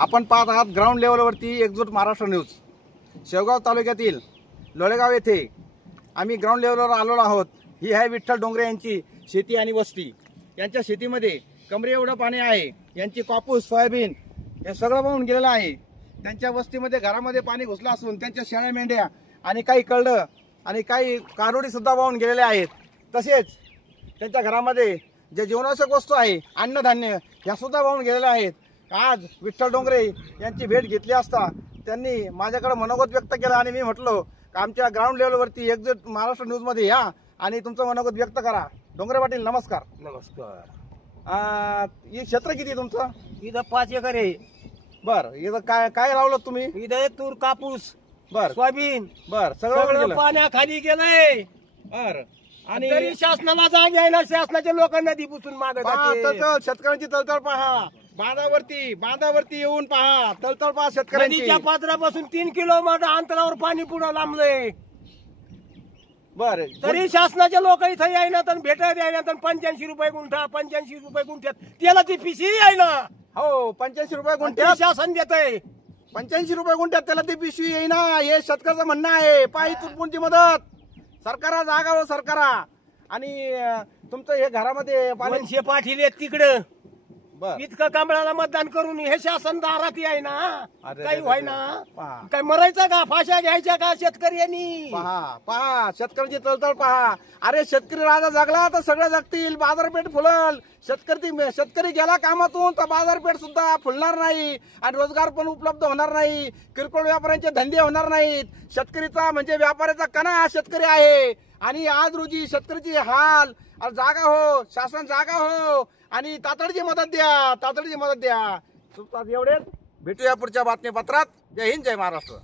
आपण पाहत आहात ग्राउंड लेवलवरती एकजूट महाराष्ट्र न्यूज। शेवगाव तालुक्यातील लोळेगाव येथे आम्ही ग्राउंड लेवलवर आलो आहोत। ही आहे विठ्ठल डोंगरे यांची शेती आणि वस्ती। यांच्या शेतीमध्ये कमरे एवढं पाणी आहे। यांची कापूस सोयाबीन हे सगळं वाहून गेलेलं आहे। त्यांच्या वस्तीमध्ये घरामध्ये पाणी घुसलं असून त्यांच्या शेळ्या मेंढ्या आणि काही कळडं आणि काही कारोडी सुद्धा वाहून गेलेले आहेत। तसेच त्यांच्या घरामध्ये जे जीवनावश्यक वस्तू आहे अन्नधान्य ह्या सुद्धा वाहून गेलेल्या आहेत। आज विठ्ठल डोंगरे यांची भेट घेतली असता त्यांनी माझ्याकडे मनोगत व्यक्त केलं आणि मी म्हटलो आमच्या ग्राउंड लेवलवरती एकजूट महाराष्ट्र न्यूज मध्ये या आणि तुमचं मनोगत व्यक्त करा। डोंगरे पाटील नमस्कार। नमस्कार। हे क्षेत्र किती तुमचं? इथं 5 एकर आहे। बर, इथं काय काय लावलं तुम्ही? इथं तूर कापूस बर सोयाबीन बर सगळं पाण्याखाली गेलंय। बर आणि तरी शासनाला जाग आहे ना, शासनाच्या लोकांना नदी पुसून मागत तळतळ शेतकऱ्यांची तळतळ पहा। बांधावरती येऊन पहा, तळतळ पहा शेतकऱ्यांची। नदीच्या पात्रापासून 3 किलोमीटर अंतरावर पाणी पुढे लांबलंय। बर तरी शासनाचे लोक इथं यायना तर भेटत यायना तर 85 रुपये गुंठा 85 रुपये गुंठ्यात त्याला ती पिशी यायना। हो 85 रुपये गुंठ्यात शासन देतय। 85 रुपये गुंठ्यात त्याला ती पिशवी येईना हे शेतकऱ्याचं म्हणणं आहे। पायी तुटपुंची मदत सरकारा जागावं सरकारा। आणि तुमचं हे घरामध्ये वनशे पाटील आहेत तिकडं। बर इतकं कमळाला मतदान करून हे शासन दारात आहे ना, अरे काही रे व्हाय रे. ना पहा. काय मरायचं का, फाशा घ्यायच्या का शेतकऱ्यांनी? पहा शेतकऱ्याची तळतळ पहा। अरे शेतकरी राजा जगला तर सगळे जगतील, बाजारपेठ फुलल। शेतकरी गेला कामातून तर बाजारपेठ सुद्धा फुलणार नाही आणि रोजगार पण उपलब्ध होणार नाही। किरकोळ व्यापाऱ्यांचे धंदे होणार नाहीत। शेतकरीचा म्हणजे व्यापाऱ्याचा कणा हा शेतकरी आहे। आणि आज रोजी शेतकरीची हाल जागा हो, शासन जागा हो आणि तातडीची मदत द्या, तातडीची मदत द्या। एवढेच भेटूया पुढच्या बातमीपत्रात। जय हिंद, जय महाराष्ट्र।